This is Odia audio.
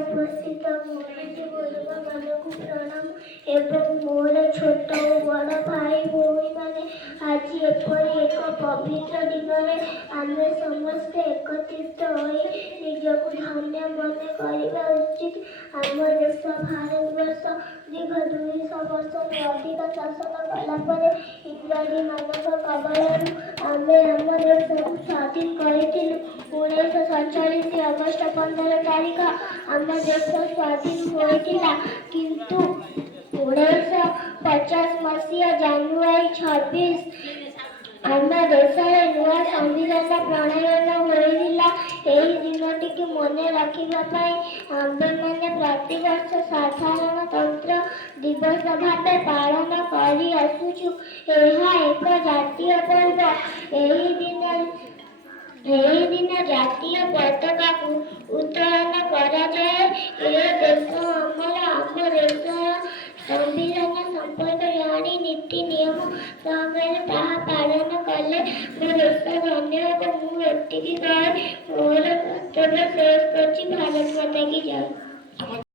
ଉପସ୍ଥିତ ଗୁରୁଜୀ ଗୁରୁମାମାନଙ୍କୁ ପ୍ରଣାମ ଏବଂ ମୋର ଛୋଟ ଓ ବଡ଼ ଭାଇ ଭଉଣୀମାନେ ଆଜି ଏପରି ଏକ ପବିତ୍ର ଦିନରେ ଆମେ ସମସ୍ତେ ଏକତ୍ରିତ ହୋଇ ନିଜକୁ ଧନ୍ୟ ମନେ କରିବା ଉଚିତ। ଆମ ଦେଶ ଭାରତବର୍ଷ ଦୀର୍ଘ 200 ବର୍ଷରୁ ଅଧିକ ଶାସନ କଲା ପରେ ଇଂରାଜୀମାନଙ୍କ କବଳରୁ ଆମେ ଆମ ଦେଶକୁ ସ୍ୱାଧୀନ କରିଥିଲୁ। 1947 ଅଗଷ୍ଟ 15 ତାରିଖ ଆମ ଦେଶ ସ୍ୱାଧୀନ ହୋଇଥିଲା, କିନ୍ତୁ 1950 ମସିହା ଜାନୁଆରୀ 26 ଆମ ଦେଶରେ ନୂଆ ସମ୍ବିଧାନ ପ୍ରଣୟନ ହୋଇଥିଲା। ଏହି ଦିନଟିକୁ ମନେ ରଖିବା ପାଇଁ ଆମ୍ଭେମାନେ ପ୍ରତିବର୍ଷ ସାଧାରଣତନ୍ତ୍ର ଦିବସ ଭାବେ ପାଳନ କରି ଆସୁଛୁ। ଏହା ଏକ ଜାତୀୟ ପର୍ବ। ଏହି ଦିନ ଜାତୀୟ ପତାକାକୁ ଉତ୍ତୋଳନ କରାଯାଏ। ଏ ଦେଶ ଆମର, ଆମ ଦେଶର ସମ୍ବିଧାନ ସମ୍ପର୍କରେ ଜାଣି ନୀତି ନିୟମ ସହକାରେ ତାହା ପାଳନ କଲେ ମୋ ଦେଶ ଧନ୍ୟ ହେବ। ମୁଁ ଏତିକି କହି ମୋର ବକ୍ତବ୍ୟ ଶେଷ କରୁଛି। ଭାରତ ମାତା କି ଜୟ।